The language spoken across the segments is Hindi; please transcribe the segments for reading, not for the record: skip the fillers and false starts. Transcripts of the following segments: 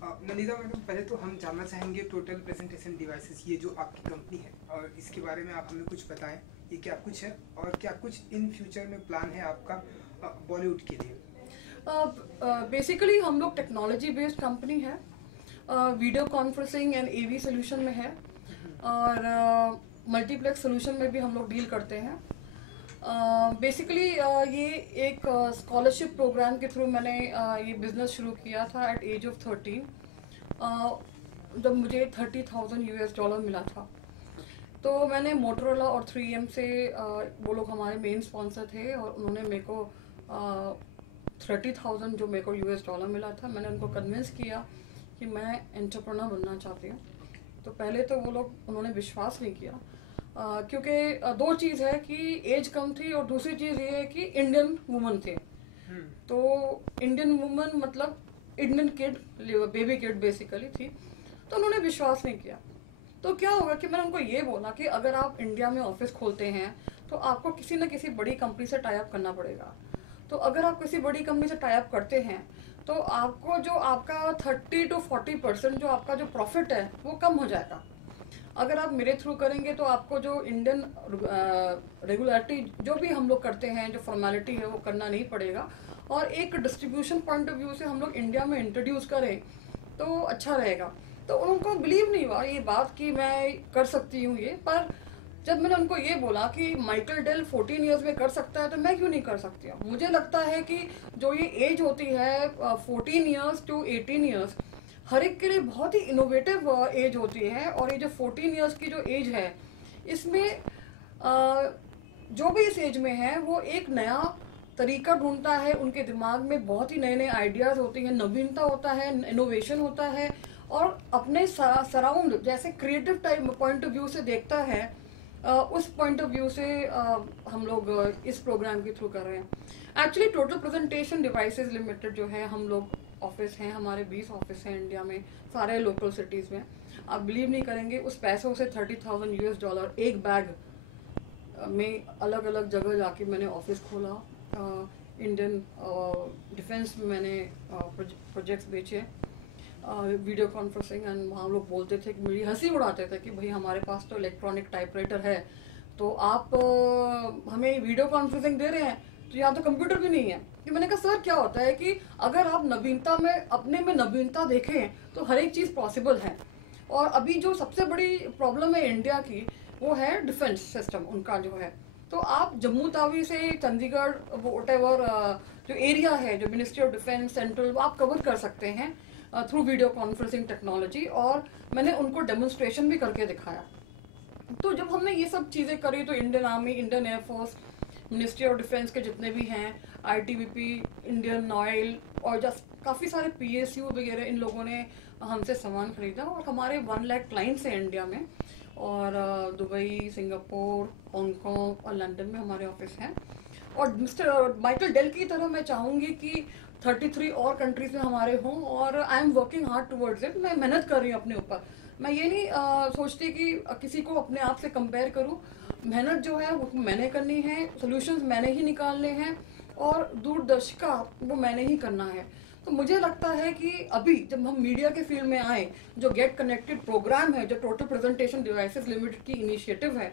नंदिता मैडम, पहले तो हम जानना चाहेंगे टोटल प्रेजेंटेशन डिवाइसेस, ये जो आपकी कंपनी है और इसके बारे में आप हमें कुछ बताएं, ये क्या कुछ है और क्या कुछ इन फ्यूचर में प्लान है आपका बॉलीवुड के लिए? बेसिकली हम लोग टेक्नोलॉजी बेस्ड कंपनी है, video conferencing and AV solution में है और मल्टीप्लेक्स सोल्यूशन में भी हम लोग डील करते हैं। बेसिकली ये एक स्कॉलरशिप प्रोग्राम के थ्रू मैंने ये बिजनेस शुरू किया था एट एज ऑफ 13, जब मुझे $30,000 मिला था। तो मैंने मोटोरोला और 3M से, वो लोग हमारे मेन स्पॉन्सर थे और उन्होंने मेरे को 30,000 जो मेरे को $US मिला था, मैंने उनको कन्विंस किया कि मैं एंटरप्रेन्योर बनना चाहती हूँ। तो पहले तो वो लोग, उन्होंने विश्वास नहीं किया क्योंकि दो चीज़ है कि एज कम थी और दूसरी चीज़ ये है कि इंडियन वुमन थे। तो इंडियन वुमन मतलब Indian kid, baby kid basically थी, तो उन्होंने विश्वास नहीं किया। तो क्या होगा कि मैंने उनको ये बोला कि अगर आप इंडिया में ऑफिस खोलते हैं तो आपको किसी न किसी बड़ी कंपनी से टाई अप करना पड़ेगा। तो अगर आप किसी बड़ी कंपनी से टाई अप करते हैं तो आपको जो आपका 30 to 40% जो आपका जो प्रॉफिट है वो कम हो जाएगा। अगर आप मेरे थ्रू करेंगे तो आपको जो इंडियन रेगुलरिटी जो भी हम लोग करते हैं, जो फॉर्मेलिटी है, वो करना नहीं पड़ेगा। और एक डिस्ट्रीब्यूशन पॉइंट ऑफ व्यू से हम लोग इंडिया में इंट्रोड्यूस करें तो अच्छा रहेगा। तो उनको बिलीव नहीं हुआ ये बात कि मैं कर सकती हूँ ये। पर जब मैंने उनको ये बोला कि माइकल डेल 14 इयर्स में कर सकता है तो मैं क्यों नहीं कर सकती हूँ। मुझे लगता है कि जो ये एज होती है 14 इयर्स टू 18 इयर्स, हर एक के लिए बहुत ही इनोवेटिव एज होती है। और ये जो 14 इयर्स की जो एज है, इसमें जो भी इस एज में है वो एक नया तरीका ढूंढता है, उनके दिमाग में बहुत ही नए नए आइडियाज होती हैं, नवीनता होता है, इनोवेशन होता है और अपने सराउंड जैसे creative type point of view से देखता है। उस पॉइंट ऑफ व्यू से हम लोग इस प्रोग्राम के थ्रू कर रहे हैं। Actually total presentation devices limited जो है, हम लोग ऑफिस हैं, हमारे 20 ऑफिस हैं इंडिया में, सारे लोकल सिटीज़ में। आप बिलीव नहीं करेंगे, उस पैसों से $30,000 एक बैग में अलग अलग जगह जाके मैंने ऑफिस खोला। इंडियन डिफेंस में मैंने प्रोजेक्ट्स बेचे, वीडियो कॉन्फ्रेंसिंग, एंड वहाँ लोग बोलते थे कि मेरी हंसी उड़ाते थे कि भाई हमारे पास तो इलेक्ट्रॉनिक टाइपराइटर है, तो आप हमें वीडियो कॉन्फ्रेंसिंग दे रहे हैं, तो यहाँ तो कंप्यूटर भी नहीं है। कि मैंने कहा सर क्या होता है कि अगर आप नवीनता में, अपने में नवीनता देखें तो हर एक चीज़ पॉसिबल है। और अभी जो सबसे बड़ी प्रॉब्लम है इंडिया की वो है डिफेंस सिस्टम उनका जो है। तो आप जम्मू तावी से चंडीगढ़, वो वोटेवर जो एरिया है, जो मिनिस्ट्री ऑफ डिफेंस सेंट्रल, वो आप कवर कर सकते हैं थ्रू वीडियो कॉन्फ्रेंसिंग टेक्नोलॉजी। और मैंने उनको डेमोन्स्ट्रेशन भी करके दिखाया। तो जब हमने ये सब चीज़ें करी तो Indian army, Indian air force, ministry of defence के जितने भी हैं, ITBP, इंडियन ऑयल और जस्ट काफ़ी सारे PSU वगैरह, इन लोगों ने हमसे सामान खरीदा। और हमारे 1 लाख क्लाइंट्स हैं इंडिया में, और दुबई, सिंगापुर, हांगकॉन्ग और लंदन में हमारे ऑफिस हैं। और मिस्टर माइकल डेल की तरह मैं चाहूँगी कि 33 और कंट्रीज में हमारे हों, और I am working hard towards it. मैं मेहनत कर रही हूँ अपने ऊपर। मैं ये नहीं सोचती कि किसी को अपने आप से कंपेयर करूँ। मेहनत जो है वो मैंने करनी है, सोल्यूशंस मैंने ही निकालने हैं और दूरदर्शिता वो मैंने ही करना है। तो मुझे लगता है कि अभी जब हम मीडिया के फील्ड में आए, जो गेट कनेक्टेड प्रोग्राम है, जो टोटल प्रेजेंटेशन डिवाइसेस लिमिटेड की इनिशिएटिव है,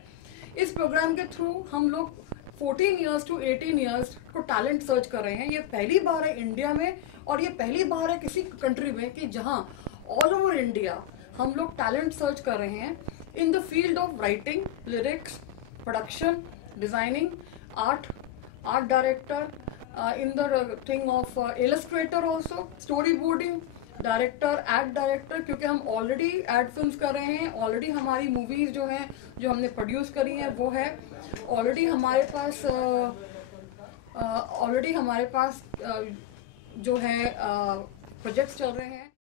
इस प्रोग्राम के थ्रू हम लोग 14 इयर्स टू 18 इयर्स को टैलेंट सर्च कर रहे हैं। ये पहली बार है इंडिया में, और ये पहली बार है किसी कंट्री में कि जहां ऑल ओवर इंडिया हम लोग टैलेंट सर्च कर रहे हैं in the field of writing, lyrics, production, designing, art director, in the thing of illustrator also, story boarding director, ad director, क्योंकि हम ऑलरेडी एड फिल्म्स कर रहे हैं। ऑलरेडी हमारी मूवीज जो हैं, जो हमने प्रोड्यूस करी हैं, वो है ऑलरेडी हमारे पास जो है प्रोजेक्ट्स चल रहे हैं।